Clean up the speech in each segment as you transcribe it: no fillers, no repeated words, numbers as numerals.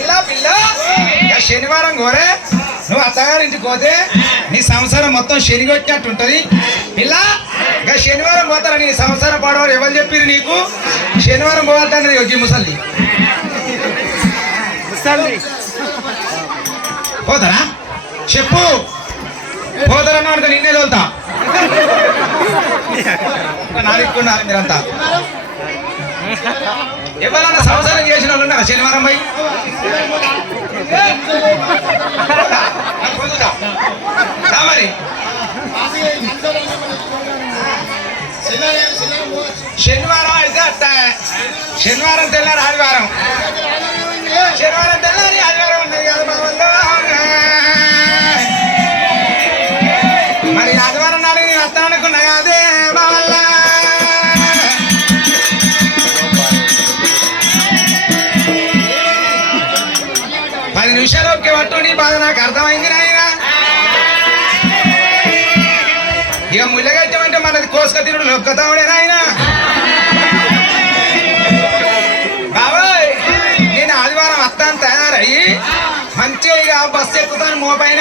ఇలా పిల్ల శనివారం కోరే నువ్వు అత్తగారింటికి పోతే నీ సంసారం మొత్తం శనిగొట్టినట్టు ఉంటది పిల్ల. ఇంకా శనివారం పోతారా నీ సంసారం పాడవారు ఎవరు చెప్పిరు నీకు శనివారం పోవద్దన్నది వచ్చి ముసల్ది పోతారా చెప్పు పోతారన్న వాడికి నిన్నే తోలుతా నాదిక్కున్నా మీరంతా. ఎవరన్నా సంసారం చేసిన వాళ్ళు ఉన్నారా శనివారం పోయి మరి శనివారం అయితే అట్ట శనివారం తెల్లారి ఆదివారం శనివారం తెల్లారి ఆదివారం ఉన్నది కదా బాబల్లో. మరి ఆదివారం నాడు నేను వస్తా అనుకున్నా అదే బావల్ల 10 నిమిషాలు ఒకే పట్టు నీ బాధ నాకు అర్థమైంది నాయన. ఇక ముళ్ళగట్టమంటే మనది కోసుక తిరుడు నొక్కతావుడే నాయన. బాబాయ్ నేను ఆదివారం వస్తాను తయారయ్యి మంచిగా ఇక బస్సు ఎక్కుతాను మోపైన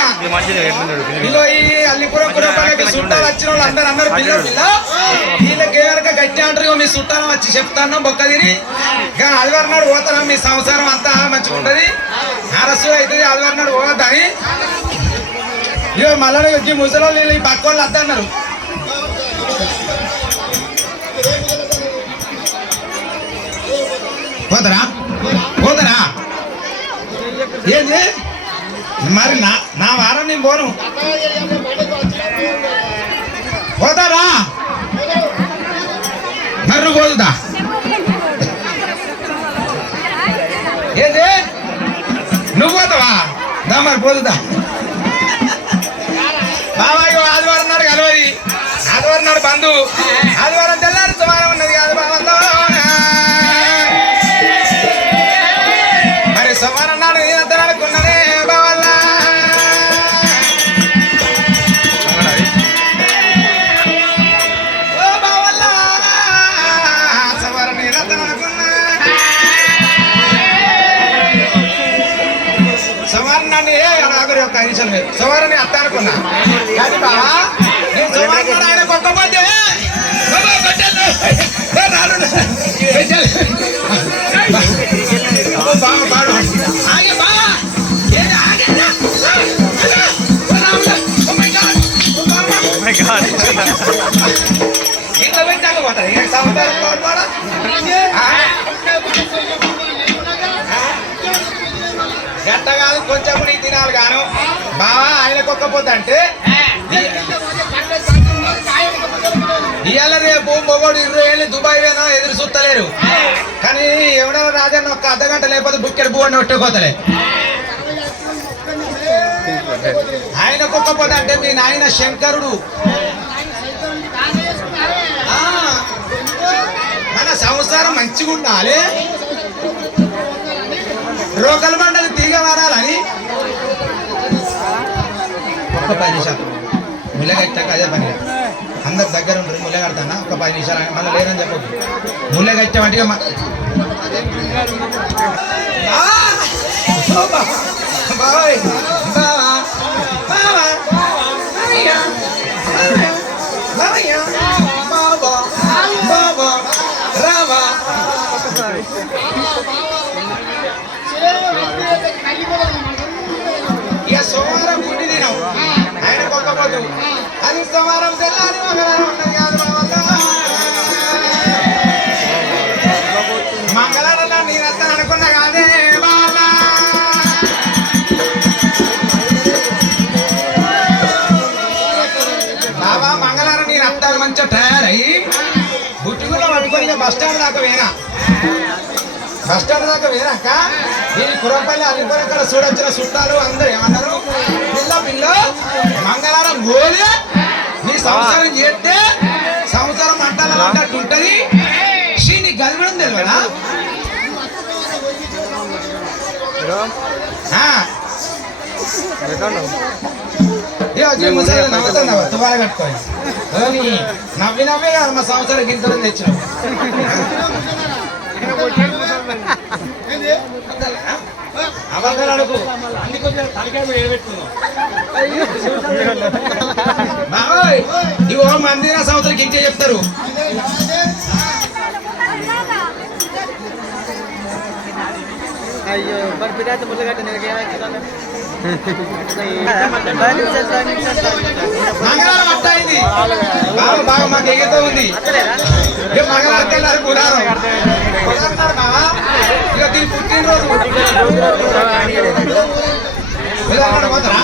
ఇలో ఈ అల్లిపురం కురపల్లకి చుట్టాలు వచ్చిన వాళ్ళు అందరూ పిల్ల వీళ్ళకి ఎవరికి గట్టి అంటారు మీ చుట్టాలు వచ్చి చెప్తాను బొక్క తిని ఇక ఆదివారం నాడు పోతాను మీ సంసారం అంతా మంచిగా ఉంటుంది అరసు అవుతుంది ఆదివారం నాడు పోవద్దని. ఇగో మళ్ళీ వచ్చి ముసలి వీళ్ళు ఈ పక్క వాళ్ళు వద్దన్నారు. పోతారా పోతారా ఏంది మరి నా వారం నేను పోను పోతారా మరి నువ్వు పోదుదా ఏంది నువ్వు పోతావా దా మరి పోదుదా బాబాయ్ ఆదివారం నాడు కలవది ఆదివారం నాడు బంధు ఆదివారం తెల్లారి సోమవారం ఉన్నది కాదు బాబాలో. మరి సోమవారం నాడు నేనంతా అనుకున్నదే బావల్ల ఓ బావల్ల సోమవారం నేనంతా అనుకున్నా సోమవారం నాడు ఆఖరి ఒక్క నిమిషం సోమవారం నేను అత్త అనుకున్నా కానీ బావా నేను సోమవారం నాడు ఆయన కొట్టకపోతే గట్ట కాదు కొంచెం నీ తినాలి గాను బావా ఆయన కొక్కపోతే ఇవాళ రేపు మొగోడు 20 ఏళ్ళు దుబాయ్ వేనా ఎదురు చూస్తలేరు కానీ ఎవడో రాజన్న ఒక్క అర్ధగంట లేకపోతే బుక్కెడు బువ్వని ఒట్టుకోతలే. ఆయన కుక్కపోతే అంటే మీ నాయన శంకరుడు మన సంసారం మంచిగా ఉండాలి రోకల బండలు తీగ వారాలని ఒక్క 10 నిమిషాలు ముల్లగట్టాక అదే పని అందరు దగ్గర ఉంటుంది ముల్లె కడతానా ఒక 10 నిమిషాలు మళ్ళీ లేరని చెప్పదు ముల్లె కట్టామంటే బాబాయ్ ఇక సోమవారం గుడ్డి తినవు ఆయన కొక్కపోదు అది సోమవారం తెల్లారి మంగళవారం ఉన్నది కాదు మంగళవారం నేనంతా అనుకున్నా కాదే బాబా మంగళవారం నేను అత్తారు మంచిగా తయారయ్యి బుట్టుకులో పట్టుకొని బస్ స్టాండ్ దాకా వేరా బస్ స్టాండ్ దాకా వేరాక వీరి కురపల్లి అల్లిపురం ఇక్కడ చూడొచ్చిన చుట్టాలు అందరూ ఏమన్నారు పిల్ల పిల్ల మంగళవారం గోలే నీ సంసారం చేస్తే సంసారం మంటలు అన్నట్టు ఉంటది నీ గదివడం తెలియదా ముసలి నవ్వుతున్నావా తువాల కట్టుకోని నవ్వి నవ్వే కాదు మా సంవత్సరం గింతలు తెచ్చినావు అబద్ధాలు అడుగు బాబాయ్ ఇగో మందిర సంవత్సరానికి ఇంకే చెప్తారు అయ్యో మరి పిడాత ముళ్ళగట్ట మంగళవారం అట్టయింది బాబా బాగా మాకు ఎగిరితో ఉంది ఇక మంగళవారం తెల్లారు గుడారం బాబా ఇక దీని పుట్టినరోజు బుధవారం పోతారా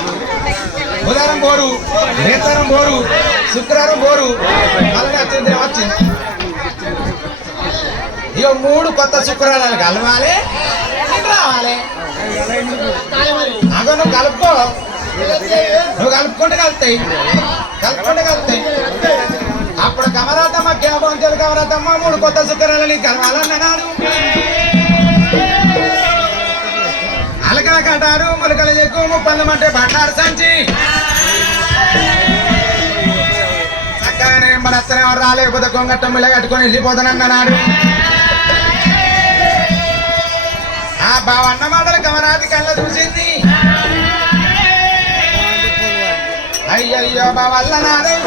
బుధవారం పోరు బేతారం పోరు శుక్రవారం పోరు మళ్ళీ వచ్చింది వచ్చింది ఇక 3 కొత్త శుక్రవారాలు కలవాలి రావాలి అగో నువ్వు కలుపుకో నువ్వు కలుపుకుంటే కలుపుతాయి అప్పుడు కమరాతమ్మ క్యాబంచెలు కమరాతమ్మ 3 కొత్త శుక్రవారాలు నీకు కలవాలన్నాడు అలకల కటారు ములకల ఎక్కువ ముప్పందమంటే బండారు సంచి చక్కగానే మనత్తనే రాలేకపోతే కొంగట్ట మిల్ల కట్టుకొని వెళ్ళిపోతానన్నాడు ఆ బావన్న మాటలు కమరాతి కళ్ళ చూసింది అయ్యయ్యో బావల్ల నాడు